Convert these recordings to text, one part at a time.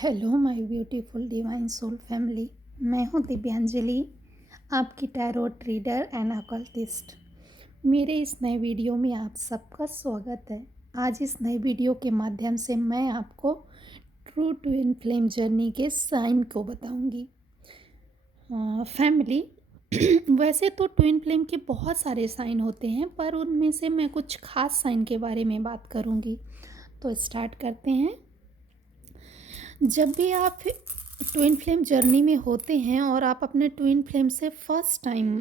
Hello my beautiful divine soul family. मैं हूँ दिव्यांजलि, आपकी टैरोट रीडर एंड अकल्टिस्ट। मेरे इस नए वीडियो में आप सबका स्वागत है। आज इस नए वीडियो के माध्यम से मैं आपको ट्रू ट्विन फ्लेम जर्नी के साइन को बताऊंगी। फैमिली वैसे तो ट्विन फ्लेम के बहुत सारे साइन होते हैं, पर उनमें से मैं कुछ खास साइन के बारे में बात करूंगी। तो स्टार्ट करते हैं। जब भी आप ट्विन फ्लेम जर्नी में होते हैं और आप अपने ट्विन फ्लेम से फर्स्ट टाइम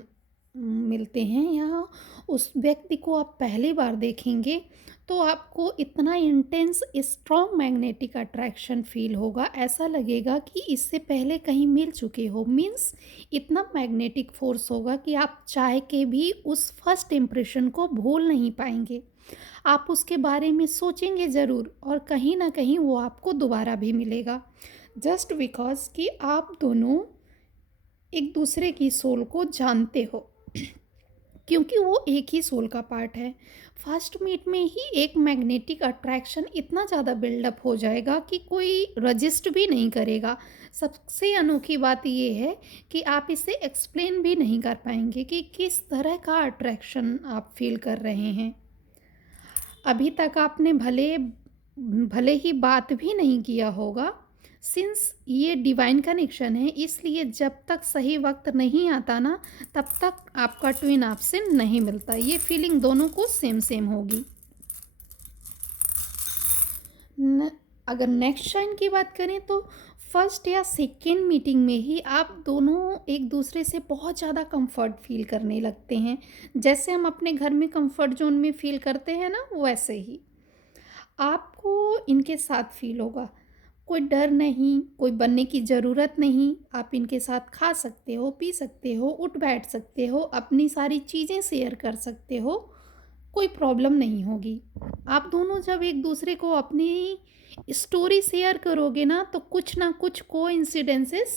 मिलते हैं या उस व्यक्ति को आप पहली बार देखेंगे, तो आपको इतना intense strong magnetic attraction feel होगा। ऐसा लगेगा कि इससे पहले कहीं मिल चुके हो। मीन्स इतना मैग्नेटिक फोर्स होगा कि आप चाह के भी उस फर्स्ट इम्प्रेशन को भूल नहीं पाएंगे। आप उसके बारे में सोचेंगे ज़रूर और कहीं ना कहीं वो आपको दोबारा भी मिलेगा, जस्ट बिकॉज कि आप दोनों एक दूसरे की सोल को जानते हो, क्योंकि वो एक ही सोल का पार्ट है। फर्स्ट मीट में ही एक मैग्नेटिक अट्रैक्शन इतना ज़्यादा बिल्डअप हो जाएगा कि कोई रजिस्ट भी नहीं करेगा। सबसे अनोखी बात ये है कि आप इसे एक्सप्लेन भी नहीं कर पाएंगे कि किस तरह का अट्रैक्शन आप फील कर रहे हैं। अभी तक आपने भले भले ही बात भी नहीं किया होगा, सिंस ये डिवाइन कनेक्शन है, इसलिए जब तक सही वक्त नहीं आता ना, तब तक आपका ट्विन आपसे नहीं मिलता। ये फीलिंग दोनों को सेम सेम होगी। न, अगर नेक्स्ट साइन की बात करें तो फर्स्ट या सेकेंड मीटिंग में ही आप दोनों एक दूसरे से बहुत ज़्यादा कंफर्ट फील करने लगते हैं। जैसे हम अपने घर में कंफर्ट जोन में फील करते हैं ना, वैसे ही आपको इनके साथ फील होगा। कोई डर नहीं, कोई बनने की ज़रूरत नहीं। आप इनके साथ खा सकते हो, पी सकते हो, उठ बैठ सकते हो, अपनी सारी चीज़ें शेयर कर सकते हो, कोई प्रॉब्लम नहीं होगी। आप दोनों जब एक दूसरे को अपनी स्टोरी शेयर करोगे ना कुछ कोइंसिडेंसेस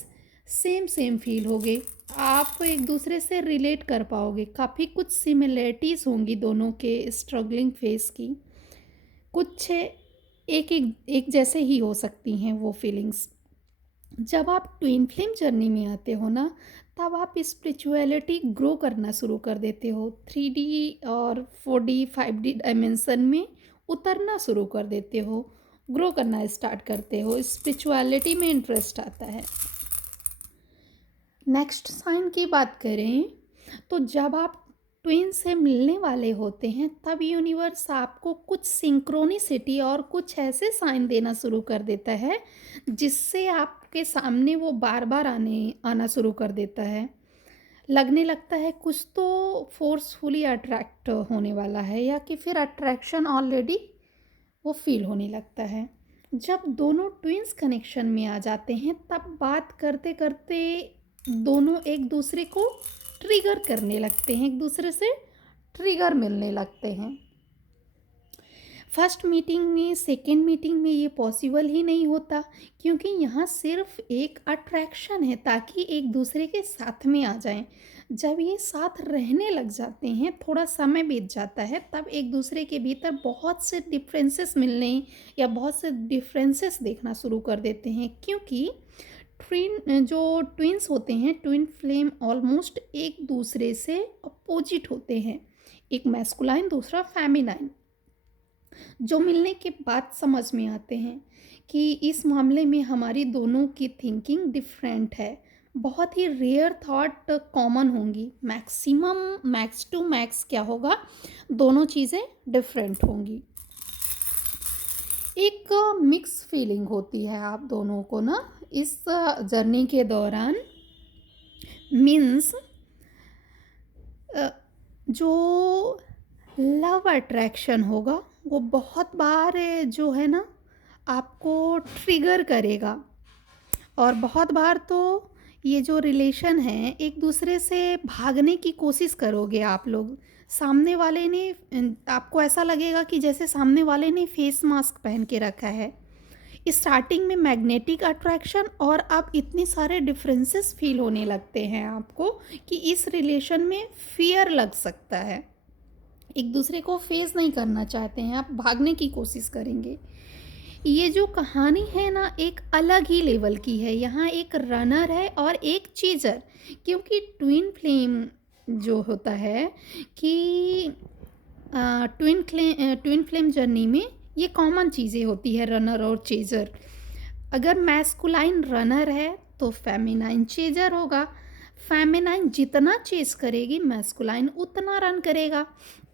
सेम सेम फील होगे। आप एक दूसरे से रिलेट कर पाओगे। काफ़ी कुछ सिमिलरिटीज़ होंगी दोनों के स्ट्रगलिंग फेस की। कुछ एक जैसे ही हो सकती हैं वो फीलिंग्स। जब आप ट्विन फ्लेम जर्नी में आते हो ना, तब आप स्पिरिचुअलिटी ग्रो करना शुरू कर देते हो। 3D और 4D 5D डायमेंशन में उतरना शुरू कर देते हो, ग्रो करना स्टार्ट करते हो, स्पिरिचुअलिटी में इंटरेस्ट आता है। नेक्स्ट साइन की बात करें तो जब आप ट्विन से मिलने वाले होते हैं, तब यूनिवर्स आपको कुछ सिंक्रोनिसिटी और कुछ ऐसे साइन देना शुरू कर देता है जिससे आपके सामने वो बार बार आना शुरू कर देता है। लगने लगता है कुछ तो फोर्सफुली अट्रैक्ट होने वाला है, या कि फिर अट्रैक्शन ऑलरेडी वो फील होने लगता है। जब दोनों ट्विंस कनेक्शन में आ जाते हैं, तब बात करते करते दोनों एक दूसरे को ट्रिगर करने लगते हैं, एक दूसरे से ट्रिगर मिलने लगते हैं। फर्स्ट मीटिंग में, सेकेंड मीटिंग में ये पॉसिबल ही नहीं होता, क्योंकि यहाँ सिर्फ एक अट्रैक्शन है ताकि एक दूसरे के साथ में आ जाएं। जब ये साथ रहने लग जाते हैं, थोड़ा समय बीत जाता है, तब एक दूसरे के भीतर बहुत से डिफरेंसेस मिलने या बहुत से डिफरेंसेस देखना शुरू कर देते हैं। क्योंकि ट्विंस होते हैं, ट्विन फ्लेम ऑलमोस्ट एक दूसरे से अपोजिट होते हैं, एक मैस्कुलाइन दूसरा फेमिनाइन। जो मिलने के बाद समझ में आते हैं कि इस मामले में हमारी दोनों की थिंकिंग डिफरेंट है। बहुत ही रेयर थॉट कॉमन होंगी, मैक्सिमम मैक्स टू मैक्स क्या होगा, दोनों चीज़ें डिफरेंट होंगी। एक मिक्स फीलिंग होती है आप दोनों को ना इस जर्नी के दौरान। मीन्स जो लव अट्रैक्शन होगा वो बहुत बार जो है ना आपको ट्रिगर करेगा, और बहुत बार तो ये जो रिलेशन है, एक दूसरे से भागने की कोशिश करोगे आप लोग। सामने वाले ने आपको ऐसा लगेगा कि जैसे सामने वाले ने फेस मास्क पहन के रखा है। स्टार्टिंग में मैग्नेटिक अट्रैक्शन, और अब इतने सारे डिफरेंसेस फील होने लगते हैं आपको कि इस रिलेशन में फियर लग सकता है। एक दूसरे को फेस नहीं करना चाहते हैं, आप भागने की कोशिश करेंगे। ये जो कहानी है ना एक अलग ही लेवल की है। यहाँ एक रनर है और एक चेजर, क्योंकि ट्विन फ्लेम जो होता है कि ट्विन फ्लेम जर्नी में ये कॉमन चीज़ें होती है, रनर और चेजर। अगर मैस्कुलाइन रनर है तो फेमिनाइन चेजर होगा। फेमिनाइन जितना चेस करेगी मैस्कुलाइन उतना रन करेगा,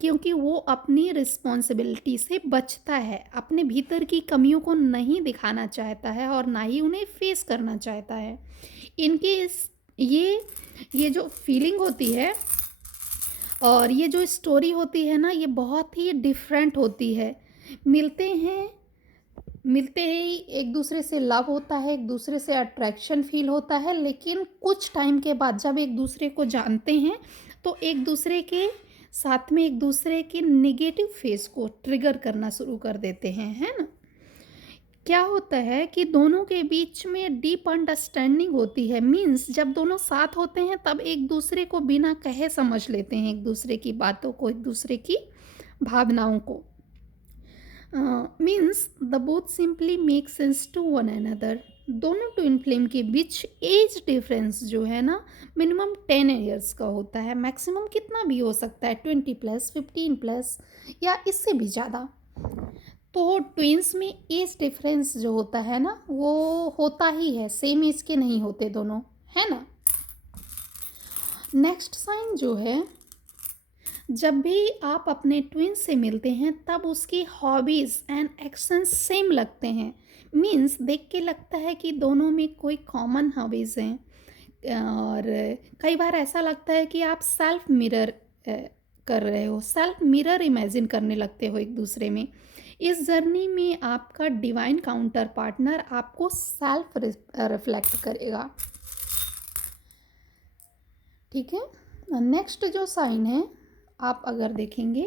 क्योंकि वो अपनी रिस्पॉन्सिबिलिटी से बचता है, अपने भीतर की कमियों को नहीं दिखाना चाहता है और ना ही उन्हें फेस करना चाहता है। इनकी ये जो फीलिंग होती है और ये जो स्टोरी होती है ना, ये बहुत ही डिफरेंट होती है। मिलते हैं, मिलते ही एक दूसरे से लव होता है, एक दूसरे से अट्रैक्शन फील होता है, लेकिन कुछ टाइम के बाद जब एक दूसरे को जानते हैं तो एक दूसरे के साथ में एक दूसरे के नेगेटिव फेस को ट्रिगर करना शुरू कर देते हैं, है ना। क्या होता है कि दोनों के बीच में डीप अंडरस्टैंडिंग होती है, मीन्स जब दोनों साथ होते हैं तब एक दूसरे को बिना कहे समझ लेते हैं, एक दूसरे की बातों को, एक दूसरे की भावनाओं को। Means the both simply make sense to one another. दोनों ट्विन फ्लेम के बीच एज डिफरेंस जो है ना मिनिमम 10 ईयर्स का होता है, मैक्सिमम कितना भी हो सकता है 20+, 15+ या इससे भी ज़्यादा। तो ट्विंस में एज डिफरेंस जो होता है ना वो होता ही है, सेम एज के नहीं होते दोनों, है ना। नेक्स्ट साइन जो है, जब भी आप अपने ट्विन से मिलते हैं तब उसकी हॉबीज़ एंड एक्शंस सेम लगते हैं, मीन्स देख के लगता है कि दोनों में कोई कॉमन हॉबीज़ हैं। और कई बार ऐसा लगता है कि आप सेल्फ मिरर कर रहे हो, सेल्फ मिरर इमेजिन करने लगते हो एक दूसरे में। इस जर्नी में आपका डिवाइन काउंटर पार्टनर आपको सेल्फ रिफ्लेक्ट करेगा, ठीक है। नेक्स्ट जो साइन है, आप अगर देखेंगे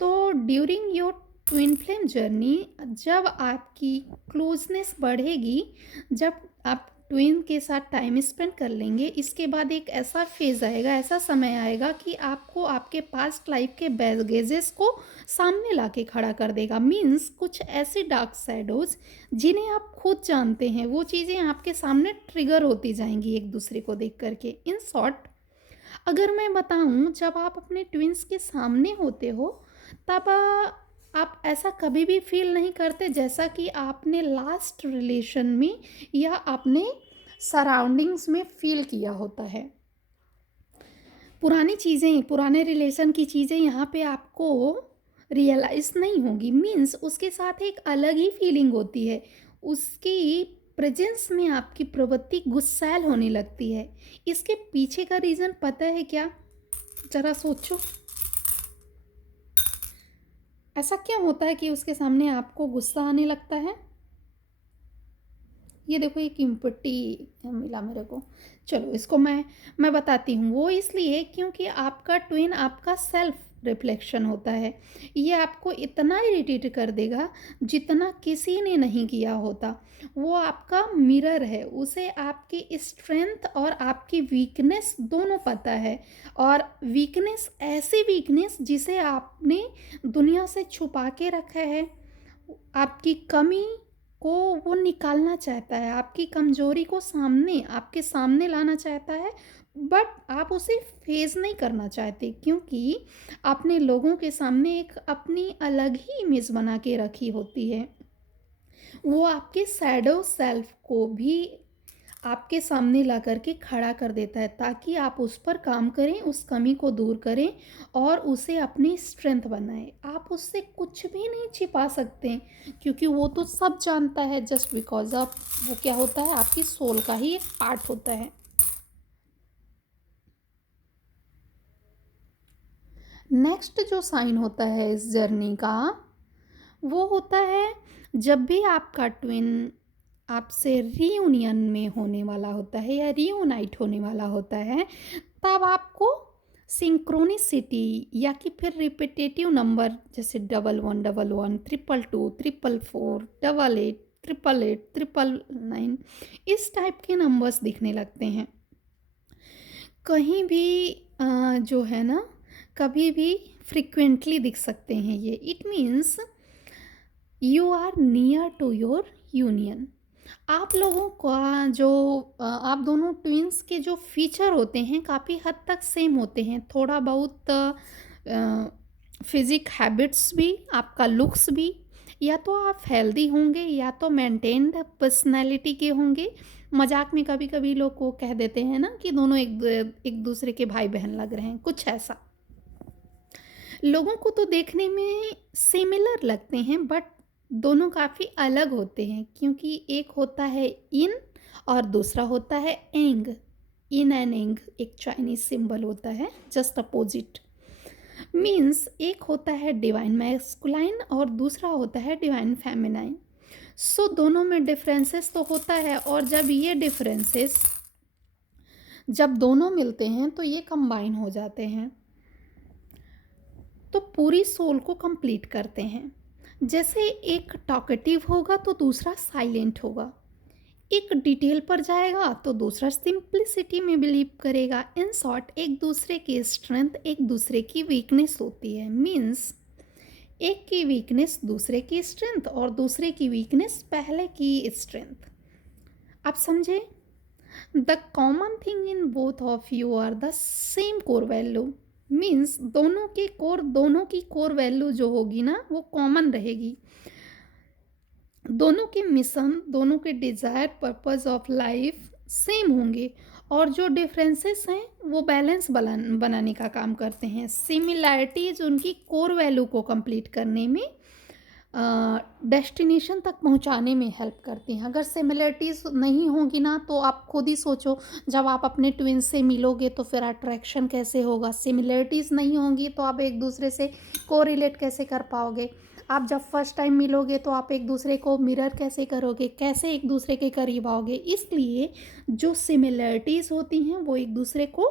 तो during your twin flame journey, जब आपकी क्लोजनेस बढ़ेगी, जब आप ट्विन के साथ टाइम स्पेंड कर लेंगे, इसके बाद एक ऐसा फेज़ आएगा, ऐसा समय आएगा कि आपको आपके पास्ट लाइफ के बैगेजेस को सामने ला के खड़ा कर देगा। मीन्स कुछ ऐसे डार्क शैडोज जिन्हें आप खुद जानते हैं, वो चीज़ें आपके सामने ट्रिगर होती जाएंगी एक दूसरे को देख करके। इन शॉर्ट, अगर मैं बताऊं, जब आप अपने ट्विंस के सामने होते हो तब आप ऐसा कभी भी फील नहीं करते जैसा कि आपने लास्ट रिलेशन में या अपने सराउंडिंग्स में फील किया होता है। पुरानी चीज़ें, पुराने रिलेशन की चीज़ें यहाँ पे आपको रियलाइज़ नहीं होगी, मीन्स उसके साथ एक अलग ही फीलिंग होती है। उसकी प्रेजेंस में आपकी प्रवृत्ति गुस्सैल होने लगती है। इसके पीछे का रीज़न पता है क्या? ज़रा सोचो, ऐसा क्यों होता है कि उसके सामने आपको गुस्सा आने लगता है? ये देखो, ये कीमपट्टी मिला मेरे को। चलो इसको मैं बताती हूँ। वो इसलिए क्योंकि आपका ट्विन आपका सेल्फ रिफ्लेक्शन होता है। ये आपको इतना इरिटेट कर देगा जितना किसी ने नहीं किया होता। वो आपका मिरर है, उसे आपकी स्ट्रेंथ और आपकी वीकनेस दोनों पता है। और वीकनेस, ऐसी वीकनेस जिसे आपने दुनिया से छुपा के रखा है, आपकी कमी को वो निकालना चाहता है, आपकी कमजोरी को सामने, आपके सामने लाना चाहता है, बट आप उसे फेस नहीं करना चाहते, क्योंकि आपने लोगों के सामने एक अपनी अलग ही इमेज बना के रखी होती है। वो आपके शैडो सेल्फ को भी आपके सामने ला कर के खड़ा कर देता है, ताकि आप उस पर काम करें, उस कमी को दूर करें और उसे अपनी स्ट्रेंथ बनाएं। आप उससे कुछ भी नहीं छिपा सकते, क्योंकि वो तो सब जानता है, जस्ट बिकॉज ऑफ वो क्या होता है, आपकी सोल का ही एक पार्ट होता है। नेक्स्ट जो साइन होता है इस जर्नी का, वो होता है जब भी आपका ट्विन आपसे रीयूनियन में होने वाला होता है या रीयूनाइट होने वाला होता है, तब आपको सिंक्रोनिसिटी या कि फिर रिपीटेटिव नंबर जैसे 1111, 222, 444, 88, 888, 999, इस टाइप के नंबर्स दिखने लगते हैं कहीं भी। जो है ना, कभी भी फ्रिक्वेंटली दिख सकते हैं ये। It means you are near to your union. आप लोगों का जो आप दोनों ट्विंस के जो फीचर होते हैं काफ़ी हद तक सेम होते हैं, थोड़ा बहुत फिजिक हैबिट्स भी, आपका लुक्स भी, या तो आप हेल्दी होंगे या तो मेंटेन्ड पर्सनैलिटी के होंगे। मजाक में कभी कभी लोग को कह देते हैं ना कि दोनों एक दूसरे के भाई बहन लग रहे हैं, कुछ ऐसा। लोगों को तो देखने में सिमिलर लगते हैं बट दोनों काफ़ी अलग होते हैं, क्योंकि एक होता है इन और दूसरा होता है एंग। इन एंड एंग एक चाइनीज सिंबल होता है, जस्ट अपोजिट। मीन्स एक होता है डिवाइन मैस्कुलाइन और दूसरा होता है डिवाइन फेमिनाइन। सो दोनों में डिफरेंसेस तो होता है, और जब ये डिफरेंसेस जब दोनों मिलते हैं तो ये कंबाइन हो जाते हैं, तो पूरी सोल को कंप्लीट करते हैं। जैसे एक टॉकेटिव होगा तो दूसरा साइलेंट होगा, एक डिटेल पर जाएगा तो दूसरा सिंप्लिसिटी में बिलीव करेगा। इन शॉर्ट एक दूसरे की स्ट्रेंथ एक दूसरे की वीकनेस होती है। मीन्स एक की वीकनेस दूसरे की स्ट्रेंथ और दूसरे की वीकनेस पहले की स्ट्रेंथ। आप समझे? The common thing in both of you are the same core value. Means दोनों की कोर वैल्यू जो होगी ना वो कॉमन रहेगी। दोनों के मिशन, दोनों के desire, purpose of life same होंगे, और जो डिफरेंसेस हैं वो बैलेंस बनाने का काम करते हैं। सिमिलैरिटीज उनकी कोर वैल्यू को कंप्लीट करने में, डेस्टिनेशन तक पहुंचाने में हेल्प करती हैं। अगर सिमिलरिटीज़ नहीं होगी ना तो आप खुद ही सोचो, जब आप अपने ट्विंस से मिलोगे तो फिर अट्रैक्शन कैसे होगा? सिमिलरिटीज़ नहीं होंगी तो आप एक दूसरे से कोरिलेट कैसे कर पाओगे? आप जब फर्स्ट टाइम मिलोगे तो आप एक दूसरे को मिरर कैसे करोगे? कैसे एक दूसरे के करीब आओगे? इसलिए जो सिमिलरिटीज़ होती हैं वो एक दूसरे को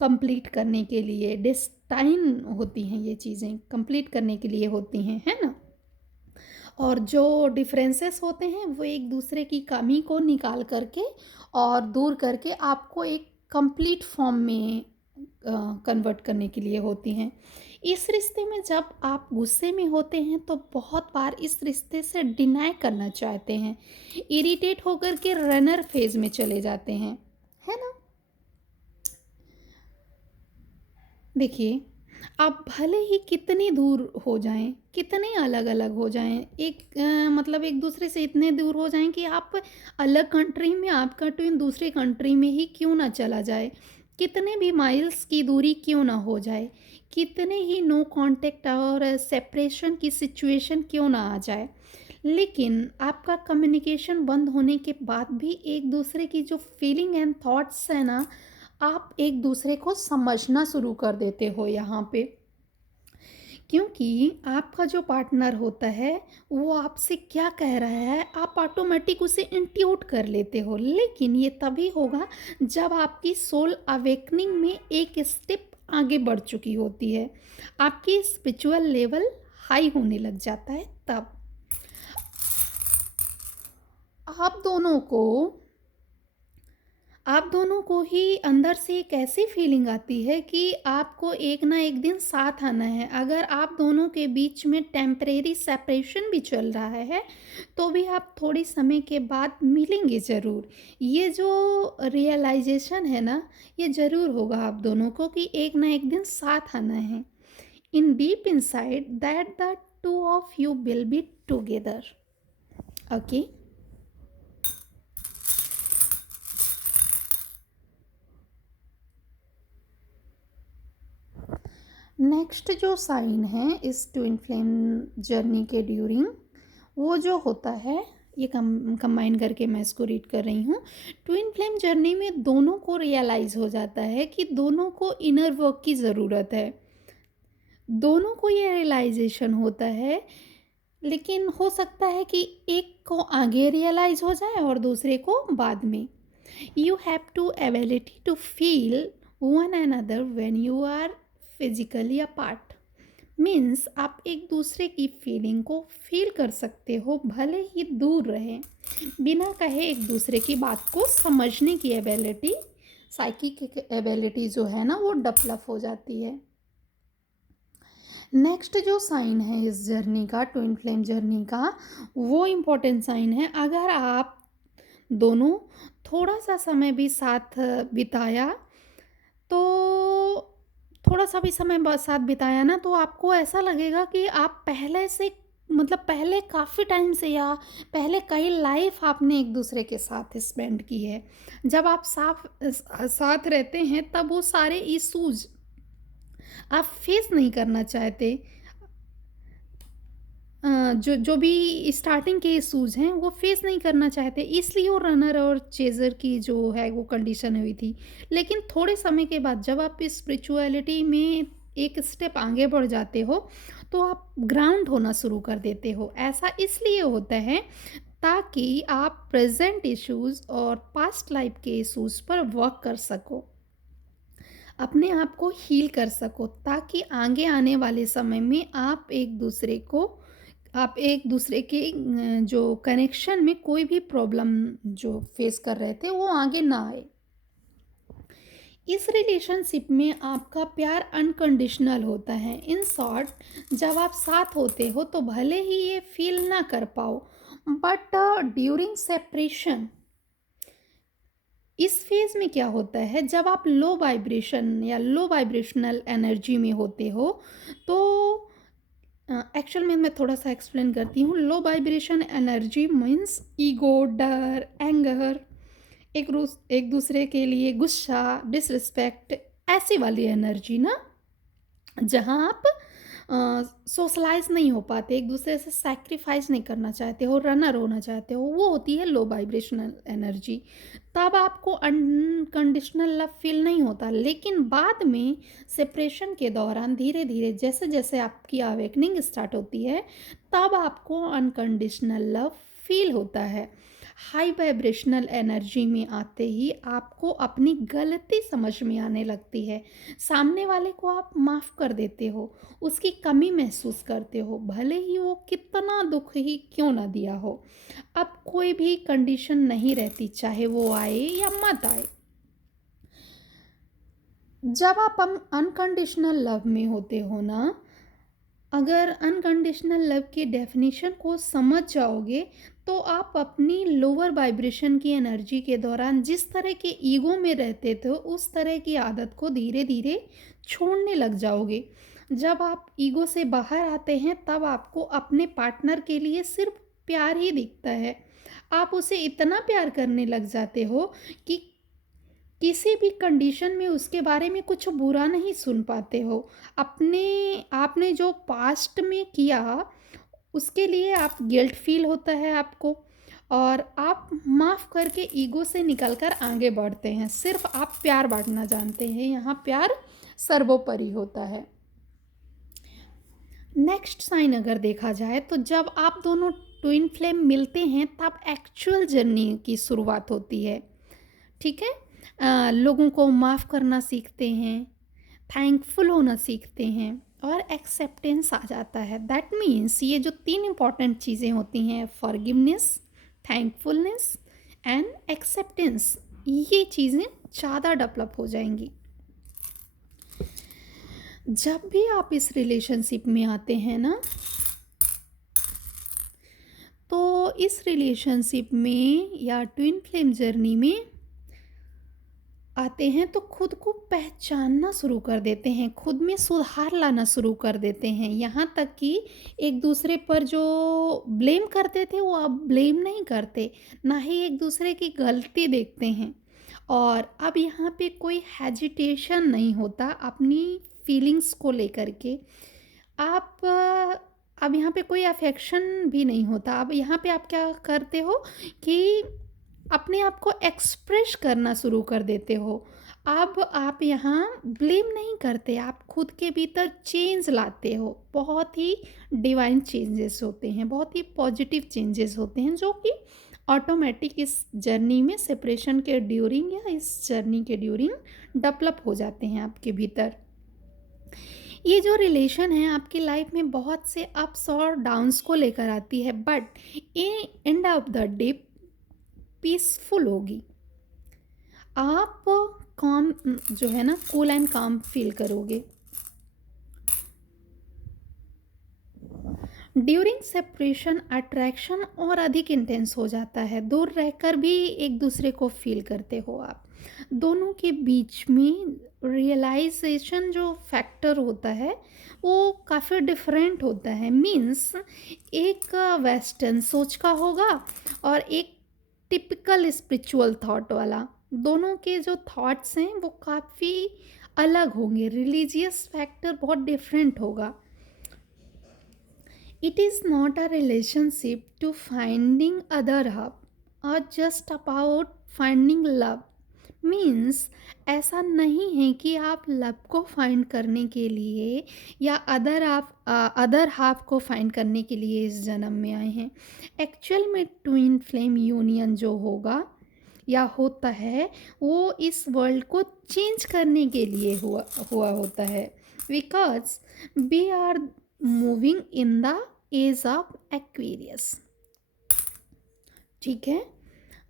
कंप्लीट करने के लिए, डेस्टाइन होती हैं, ये चीज़ें कंप्लीट करने के लिए होती हैं, है ना। और जो डिफरेंसेस होते हैं वो एक दूसरे की कमी को निकाल करके और दूर करके आपको एक कंप्लीट फॉर्म में कन्वर्ट करने के लिए होती हैं। इस रिश्ते में जब आप गुस्से में होते हैं तो बहुत बार इस रिश्ते से डिनाई करना चाहते हैं, इरिटेट होकर के रनर फेज में चले जाते हैं, है ना। देखिए, आप भले ही कितनी दूर हो जाएं, कितने अलग अलग हो जाएं, मतलब एक दूसरे से इतने दूर हो जाएं कि आप अलग कंट्री में, आपका ट्विन दूसरे कंट्री में ही क्यों ना चला जाए, कितने भी माइल्स की दूरी क्यों ना हो जाए, कितने ही नो कांटेक्ट और सेपरेशन की सिचुएशन क्यों ना आ जाए, लेकिन आपका कम्युनिकेशन बंद होने के बाद भी एक दूसरे की जो फीलिंग एंड थॉट्स है ना, आप एक दूसरे को समझना शुरू कर देते हो यहाँ पे। क्योंकि आपका जो पार्टनर होता है वो आपसे क्या कह रहा है आप ऑटोमेटिक उसे इंट्यूट कर लेते हो, लेकिन ये तभी होगा जब आपकी सोल अवेकनिंग में एक स्टेप आगे बढ़ चुकी होती है, आपकी स्पिरिचुअल लेवल हाई होने लग जाता है। तब आप दोनों को आप दोनों को ही अंदर से एक ऐसी फीलिंग आती है कि आपको एक ना एक दिन साथ आना है। अगर आप दोनों के बीच में टेम्परेरी सेपरेशन भी चल रहा है तो भी आप थोड़ी समय के बाद मिलेंगे ज़रूर। ये जो रियलाइजेशन है ना, ये ज़रूर होगा आप दोनों को कि एक ना एक दिन साथ आना है। इन deep inside that the two of you will be together. Okay. Next जो साइन है इस ट्विन फ्लेम जर्नी के ड्यूरिंग, वो जो होता है, ये कंबाइन करके मैं इसको रीड कर रही हूँ। ट्विन फ्लेम जर्नी में दोनों को रियलाइज़ हो जाता है कि दोनों को इनर वर्क की ज़रूरत है। दोनों को ये रियलाइजेशन होता है, लेकिन हो सकता है कि एक को आगे रियलाइज़ हो जाए और दूसरे को बाद में। You have to ability to feel one another when you are physically apart. Means आप एक दूसरे की फीलिंग को फील कर सकते हो भले ही दूर रहें। बिना कहे एक दूसरे की बात को समझने की एबिलिटी, साइकिक एबिलिटी जो है ना, वो डेवलप हो जाती है। नेक्स्ट जो साइन है इस जर्नी का, ट्विन फ्लेम जर्नी का, वो इम्पोर्टेंट साइन है। अगर आप दोनों थोड़ा सा समय भी साथ बिताया, तो थोड़ा सा भी समय साथ बिताया ना, तो आपको ऐसा लगेगा कि आप पहले से, मतलब पहले काफ़ी टाइम से, या पहले कई लाइफ आपने एक दूसरे के साथ स्पेंड की है। जब आप साथ रहते हैं, तब वो सारे इश्यूज आप फेस नहीं करना चाहते। जो जो भी स्टार्टिंग के इश्यूज हैं वो फेस नहीं करना चाहते, इसलिए वो रनर और चेजर की जो है वो कंडीशन हुई थी। लेकिन थोड़े समय के बाद जब आप स्पिरिचुअलिटी में एक स्टेप आगे बढ़ जाते हो, तो आप ग्राउंड होना शुरू कर देते हो। ऐसा इसलिए होता है ताकि आप प्रेजेंट इश्यूज और पास्ट लाइफ के इश्यूज पर वर्क कर सको, अपने आप को हील कर सको, ताकि आगे आने वाले समय में आप एक दूसरे के जो कनेक्शन में कोई भी प्रॉब्लम जो फेस कर रहे थे वो आगे ना आए। इस रिलेशनशिप में आपका प्यार अनकंडीशनल होता है। इन शॉर्ट, जब आप साथ होते हो तो भले ही ये फील ना कर पाओ, बट ड्यूरिंग सेपरेशन, इस फेज में क्या होता है, जब आप लो वाइब्रेशन या लो वाइब्रेशनल एनर्जी में होते हो, तो एक्चुअल में मैं थोड़ा सा एक्सप्लेन करती हूँ। Low vibration energy means ego, डर, एंगर, एक दूसरे के लिए गुस्सा, डिसरिस्पेक्ट, ऐसी वाली एनर्जी ना, जहाँ आप सोशलाइज नहीं हो पाते, एक दूसरे से सैक्रिफाइस नहीं करना चाहते हो, रनर होना चाहते हो, वो होती है लो वाइब्रेशनल एनर्जी। तब आपको अनकंडीशनल लव फील नहीं होता। लेकिन बाद में सेपरेशन के दौरान धीरे धीरे जैसे जैसे आपकी अवेकनिंग स्टार्ट होती है, तब आपको अनकंडीशनल लव फील होता है। हाई वाइब्रेशनल एनर्जी में आते ही आपको अपनी गलती समझ में आने लगती है। सामने वाले को आप माफ़ कर देते हो, उसकी कमी महसूस करते हो, भले ही वो कितना दुख ही क्यों ना दिया हो। अब कोई भी कंडीशन नहीं रहती, चाहे वो आए या मत आए। जब आप अनकंडीशनल लव में होते हो ना, अगर अनकंडीशनल लव की डेफिनेशन को समझ जाओगे, तो आप अपनी लोअर वाइब्रेशन की एनर्जी के दौरान जिस तरह के ईगो में रहते थे, उस तरह की आदत को धीरे धीरे छोड़ने लग जाओगे। जब आप ईगो से बाहर आते हैं, तब आपको अपने पार्टनर के लिए सिर्फ प्यार ही दिखता है। आप उसे इतना प्यार करने लग जाते हो कि किसी भी कंडीशन में उसके बारे में कुछ बुरा नहीं सुन पाते हो। अपने आपने जो पास्ट में किया, उसके लिए आप गिल्ट फील होता है आपको, और आप माफ़ करके ईगो से निकलकर आगे बढ़ते हैं। सिर्फ आप प्यार बांटना जानते हैं, यहाँ प्यार सर्वोपरि होता है। नेक्स्ट साइन अगर देखा जाए, तो जब आप दोनों ट्विन फ्लेम मिलते हैं, तब एक्चुअल जर्नी की शुरुआत होती है। ठीक है। लोगों को माफ़ करना सीखते हैं, थैंकफुल होना सीखते हैं, और एक्सेप्टेंस आ जाता है। दैट मीन्स ये जो तीन इंपॉर्टेंट चीज़ें होती हैं, फॉरगिवनेस, थैंकफुलनेस एंड एक्सेप्टेंस, ये चीज़ें ज़्यादा डेवलप हो जाएंगी। जब भी आप इस रिलेशनशिप में आते हैं ना, तो इस रिलेशनशिप में या ट्विन फ्लेम जर्नी में आते हैं, तो खुद को पहचानना शुरू कर देते हैं, खुद में सुधार लाना शुरू कर देते हैं। यहाँ तक कि एक दूसरे पर जो ब्लेम करते थे, वो अब ब्लेम नहीं करते, ना ही एक दूसरे की गलती देखते हैं। और अब यहाँ पे कोई हेजिटेशन नहीं होता अपनी फीलिंग्स को लेकर के। आप अब यहाँ पे कोई अफेक्शन भी नहीं होता। अब यहाँ पे आप क्या करते हो कि अपने आप को एक्सप्रेस करना शुरू कर देते हो। अब आप यहाँ ब्लेम नहीं करते, आप खुद के भीतर चेंज लाते हो। बहुत ही डिवाइन चेंजेस होते हैं, बहुत ही पॉजिटिव चेंजेस होते हैं, जो कि ऑटोमेटिक इस जर्नी में, सेपरेशन के ड्यूरिंग या इस जर्नी के ड्यूरिंग डेवलप हो जाते हैं आपके भीतर। ये जो रिलेशन है आपकी लाइफ में बहुत से अप्स और डाउन्स को लेकर आती है, but end of the day peaceful होगी। आप काम जो है ना, कूल एंड काम फील करोगे। ड्यूरिंग सेपरेशन अट्रैक्शन और अधिक इंटेंस हो जाता है, दूर रहकर भी एक दूसरे को फील करते हो आप। दोनों के बीच में रियलाइजेशन जो फैक्टर होता है वो काफ़ी डिफरेंट होता है। मीन्स एक वेस्टर्न सोच का होगा और एक टिपिकल स्पिरिचुअल थॉट वाला। दोनों के जो थॉट्स हैं वो काफ़ी अलग होंगे, रिलीजियस फैक्टर बहुत डिफरेंट होगा। It is not a relationship to finding other half or just about finding love. Means ऐसा नहीं है कि आप लव को फाइंड करने के लिए या अदर हाफ को फाइंड करने के लिए इस जन्म में आए हैं। एक्चुअल में ट्विन फ्लेम यूनियन जो होगा या होता है वो इस वर्ल्ड को चेंज करने के लिए हुआ होता है। Because we are moving in the age of Aquarius. ठीक है,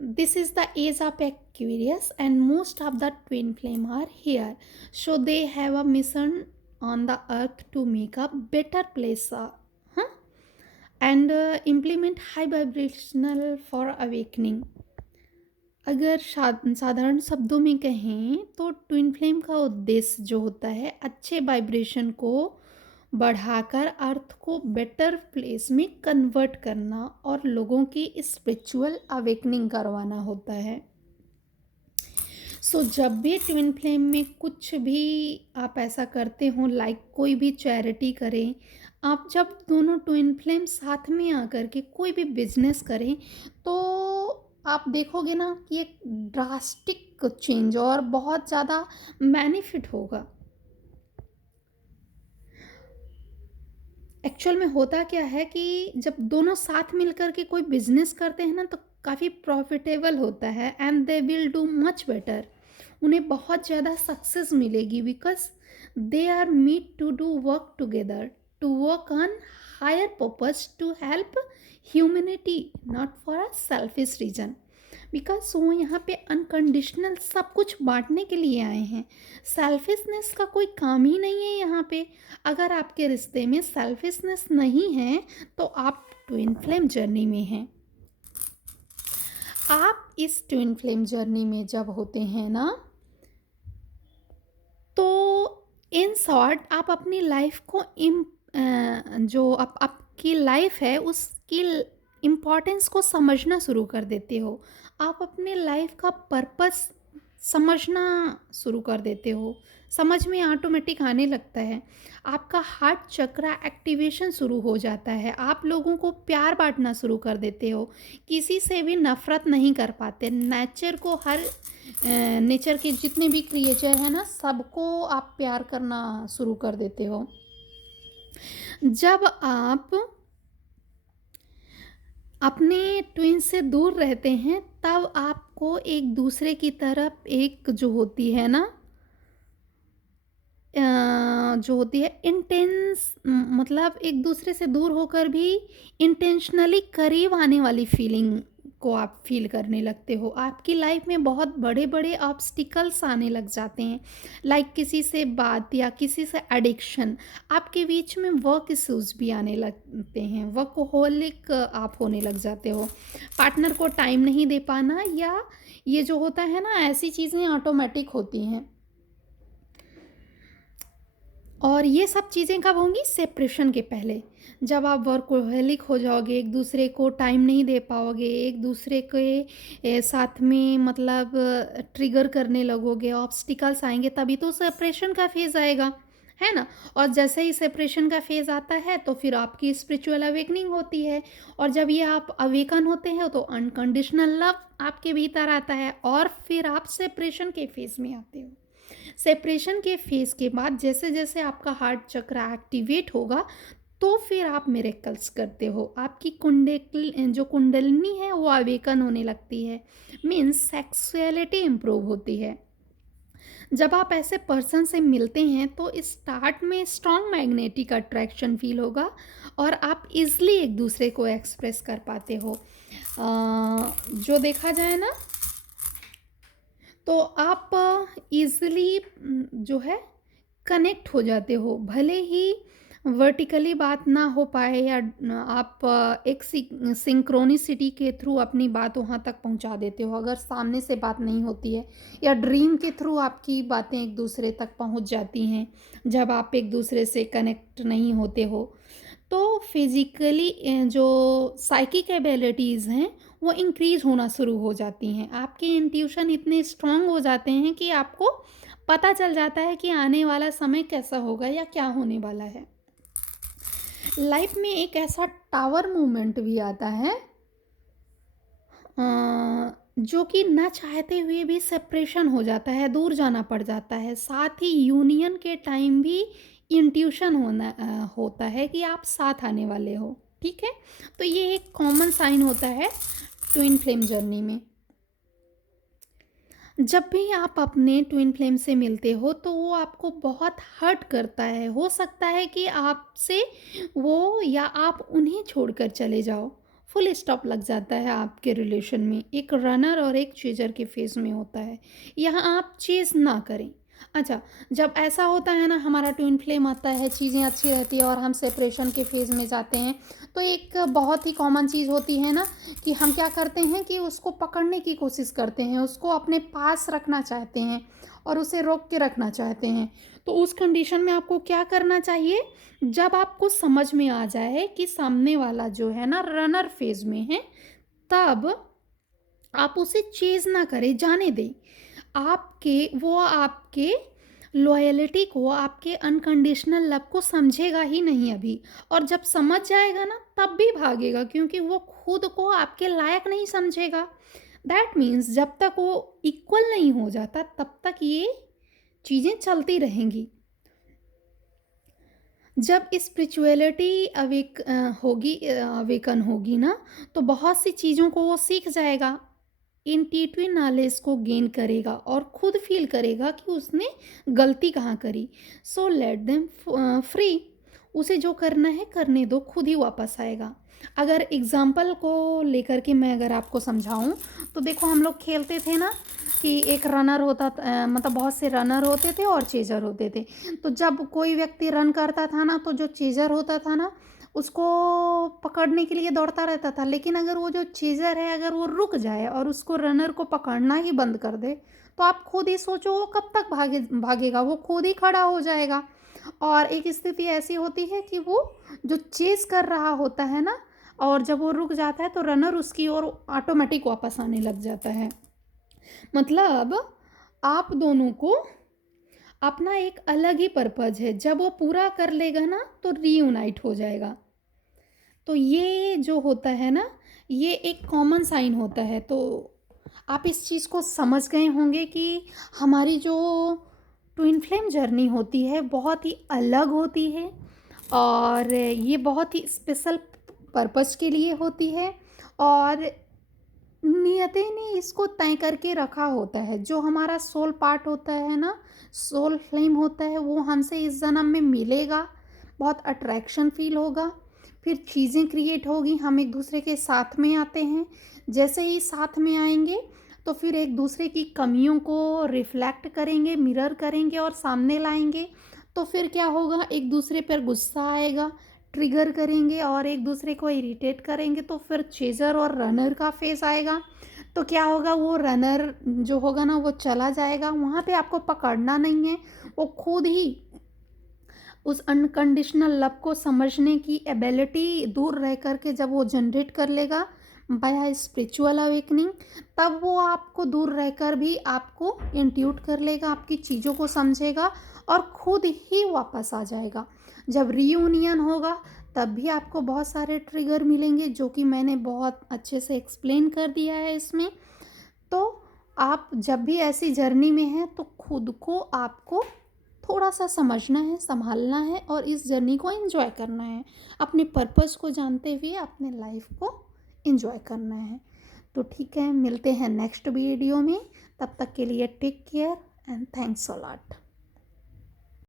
this is the age of Aquarius and most of the twin flame are here, so they have a mission on the earth to make a better place and implement high vibrational for awakening. अगर साधारण शब्दों में कहें तो twin flame का उद्देश्य जो होता है अच्छे वाइब्रेशन को बढ़ाकर अर्थ को बेटर प्लेस में कन्वर्ट करना और लोगों की स्पिरिचुअल अवेकनिंग करवाना होता है। सो जब भी ट्विन फ्लेम में कुछ भी आप ऐसा करते हो, लाइक कोई भी चैरिटी करें, आप जब दोनों ट्विन फ्लेम साथ में आकर के कोई भी बिजनेस करें तो आप देखोगे ना कि एक ड्रास्टिक चेंज और बहुत ज़्यादा बेनिफिट होगा। एक्चुअल में होता क्या है कि जब दोनों साथ मिलकर के कोई बिजनेस करते हैं ना तो काफ़ी प्रॉफिटेबल होता है and they will do much better. उन्हें बहुत ज़्यादा सक्सेस मिलेगी because they are meet to do work together to work on higher purpose to help humanity, not for a selfish reason. Because वो यहाँ पे अनकंडीशनल सब कुछ बांटने के लिए आए हैं। सेल्फिशनेस का कोई काम ही नहीं है यहाँ पे। अगर आपके रिश्ते में सेल्फिशनेस नहीं है तो आप ट्विन फ्लेम जर्नी में हैं। आप इस ट्विन फ्लेम जर्नी में जब होते हैं ना तो इन शॉर्ट आप अपनी लाइफ को जो आपकी लाइफ है उसकी इम्पोर्टेंस को समझना शुरू कर देते हो। आप अपने लाइफ का पर्पस समझना शुरू कर देते हो, समझ में ऑटोमेटिक आने लगता है। आपका हार्ट चक्रा एक्टिवेशन शुरू हो जाता है। आप लोगों को प्यार बांटना शुरू कर देते हो, किसी से भी नफ़रत नहीं कर पाते। नेचर को नेचर के जितने भी क्रिएचर हैं ना सबको आप प्यार करना शुरू कर देते हो। जब आप अपने ट्विन से दूर रहते हैं तब आपको एक दूसरे की तरफ एक जो होती है ना जो होती है इंटेंस, मतलब एक दूसरे से दूर होकर भी इंटेंशनली करीब आने वाली फीलिंग को आप फील करने लगते हो। आपकी लाइफ में बहुत बड़े बड़े ऑब्स्टिकल्स आने लग जाते हैं, लाइक किसी से बात या किसी से एडिक्शन। आपके बीच में वर्क इश्यूज भी आने लगते हैं, वर्कहोलिक आप होने लग जाते हो। पार्टनर को टाइम नहीं दे पाना या ये जो होता है ना ऐसी चीज़ें ऑटोमेटिक होती हैं। और ये सब चीज़ें कब होंगी? सेपरेशन के पहले। जब आप वर्कहोलिक हो जाओगे, एक दूसरे को टाइम नहीं दे पाओगे, एक दूसरे के साथ में मतलब ट्रिगर करने लगोगे, ऑब्स्टिकल्स आएंगे, तभी तो सेपरेशन का फेज़ आएगा, है ना। और जैसे ही सेपरेशन का फेज़ आता है तो फिर आपकी स्पिरिचुअल अवेकनिंग होती है। और जब ये आप अवेकन होते हैं तो अनकंडीशनल लव आपके भीतर आता है और फिर आप सेपरेशन के फेज़ में आते हो। सेपरेशन के फेज़ के बाद जैसे जैसे आपका हार्ट चक्र एक्टिवेट होगा तो फिर आप मिरेकल्स करते हो। आपकी जो कुंडलिनी है वो अवेकन होने लगती है, मीन्स सेक्सुअलिटी इम्प्रूव होती है। जब आप ऐसे पर्सन से मिलते हैं तो स्टार्ट में स्ट्रॉन्ग मैग्नेटिक अट्रैक्शन फील होगा और आप इजली एक दूसरे को एक्सप्रेस कर पाते हो। जो देखा जाए ना तो आप इजीली जो है कनेक्ट हो जाते हो। भले ही वर्टिकली बात ना हो पाए या आप एक सिंक्रोनिसिटी के थ्रू अपनी बात वहाँ तक पहुँचा देते हो, अगर सामने से बात नहीं होती है, या ड्रीम के थ्रू आपकी बातें एक दूसरे तक पहुँच जाती हैं जब आप एक दूसरे से कनेक्ट नहीं होते हो, तो फिज़िकली जो साइकिक एबिलिटीज़ हैं वो इंक्रीज़ होना शुरू हो जाती हैं। आपके इंट्यूशन इतने स्ट्रॉन्ग हो जाते हैं कि आपको पता चल जाता है कि आने वाला समय कैसा होगा या क्या होने वाला है। लाइफ में एक ऐसा टावर मोमेंट भी आता है जो कि ना चाहते हुए भी सेपरेशन हो जाता है, दूर जाना पड़ जाता है। साथ ही यूनियन के टाइम भी इंट्यूशन होता है कि आप साथ आने वाले हो, ठीक है? तो ये एक कॉमन साइन होता है ट्विन फ्लेम जर्नी में। जब भी आप अपने ट्विन फ्लेम से मिलते हो तो वो आपको बहुत हर्ट करता है। हो सकता है कि आपसे वो या आप उन्हें छोड़कर चले जाओ। फुल स्टॉप लग जाता है आपके रिलेशन में। एक रनर और एक चेजर के फेज़ में होता है। यहाँ आप चेज़ ना करें। अच्छा, जब ऐसा होता है ना, हमारा ट्विन फ्लेम आता है, चीज़ें अच्छी रहती है और हम सेपरेशन के फेज़ में जाते हैं, तो एक बहुत ही कॉमन चीज़ होती है ना कि हम क्या करते हैं कि उसको पकड़ने की कोशिश करते हैं, उसको अपने पास रखना चाहते हैं और उसे रोक के रखना चाहते हैं। तो उस कंडीशन में आपको क्या करना चाहिए? जब आपको समझ में आ जाए कि सामने वाला जो है ना रनर फेज़ में है, तब आप उसे चेज़ ना करें, जाने दें। आपके लॉयल्टी को, आपके अनकंडीशनल लव को समझेगा ही नहीं अभी, और जब समझ जाएगा ना तब भी भागेगा, क्योंकि वो खुद को आपके लायक नहीं समझेगा। दैट मीन्स जब तक वो इक्वल नहीं हो जाता तब तक ये चीज़ें चलती रहेंगी। जब स्पिरिचुअलिटी अवेकन होगी ना, तो बहुत सी चीज़ों को वो सीख जाएगा, इंट्यूटिव नॉलेज को गेन करेगा और खुद फील करेगा कि उसने गलती कहाँ करी। So let them free. उसे जो करना है करने दो, खुद ही वापस आएगा। अगर एग्जाम्पल को लेकर के मैं अगर आपको समझाऊं, तो देखो हम लोग खेलते थे ना कि एक रनर होता मतलब बहुत से रनर होते थे और चेजर होते थे। तो जब कोई व्यक्ति रन करता था ना, तो जो चेजर होता था ना उसको पकड़ने के लिए दौड़ता रहता था, लेकिन अगर वो जो चेज़र है अगर वो रुक जाए और उसको रनर को पकड़ना ही बंद कर दे, तो आप खुद ही सोचो वो कब तक भागेगा, वो खुद ही खड़ा हो जाएगा। और एक स्थिति ऐसी होती है कि वो जो चेज़ कर रहा होता है ना, और जब वो रुक जाता है तो रनर उसकी ओर ऑटोमेटिक वापस आने लग जाता है। मतलब आप दोनों को अपना एक अलग ही पर्पज़ है, जब वो पूरा कर लेगा ना तो रीयूनाइट हो जाएगा। तो ये जो होता है ना, ये एक कॉमन साइन होता है। तो आप इस चीज़ को समझ गए होंगे कि हमारी जो ट्विन फ्लेम जर्नी होती है बहुत ही अलग होती है, और ये बहुत ही स्पेशल पर्पस के लिए होती है, और नियति ने इसको तय करके रखा होता है। जो हमारा सोल पार्ट होता है ना, सोल फ्लेम होता है, वो हमसे इस जन्म में मिलेगा, बहुत अट्रैक्शन फील होगा, फिर चीज़ें क्रिएट होगी, हम एक दूसरे के साथ में आते हैं। जैसे ही साथ में आएंगे तो फिर एक दूसरे की कमियों को रिफ्लेक्ट करेंगे, मिरर करेंगे और सामने लाएंगे। तो फिर क्या होगा, एक दूसरे पर गुस्सा आएगा, ट्रिगर करेंगे और एक दूसरे को इरिटेट करेंगे, तो फिर चेजर और रनर का फेस आएगा। तो क्या होगा, वो रनर जो होगा ना वो चला जाएगा, वहाँ पे आपको पकड़ना नहीं है, वो खुद ही उस अनकंडीशनल लव को समझने की एबिलिटी दूर रह कर के जब वो जनरेट कर लेगा बाय स्पिरिचुअल अवेकनिंग, तब वो आपको दूर रहकर भी आपको इंट्यूट कर लेगा, आपकी चीज़ों को समझेगा और खुद ही वापस आ जाएगा। जब रीयूनियन होगा तब भी आपको बहुत सारे ट्रिगर मिलेंगे, जो कि मैंने बहुत अच्छे से एक्सप्लेन कर दिया है इसमें। तो आप जब भी ऐसी जर्नी में हैं तो खुद को आपको थोड़ा सा समझना है, संभालना है और इस जर्नी को एंजॉय करना है। अपने पर्पस को जानते हुए अपने लाइफ को एंजॉय करना है। तो ठीक है, मिलते हैं नेक्स्ट वीडियो में। तब तक के लिए take care and thanks a lot.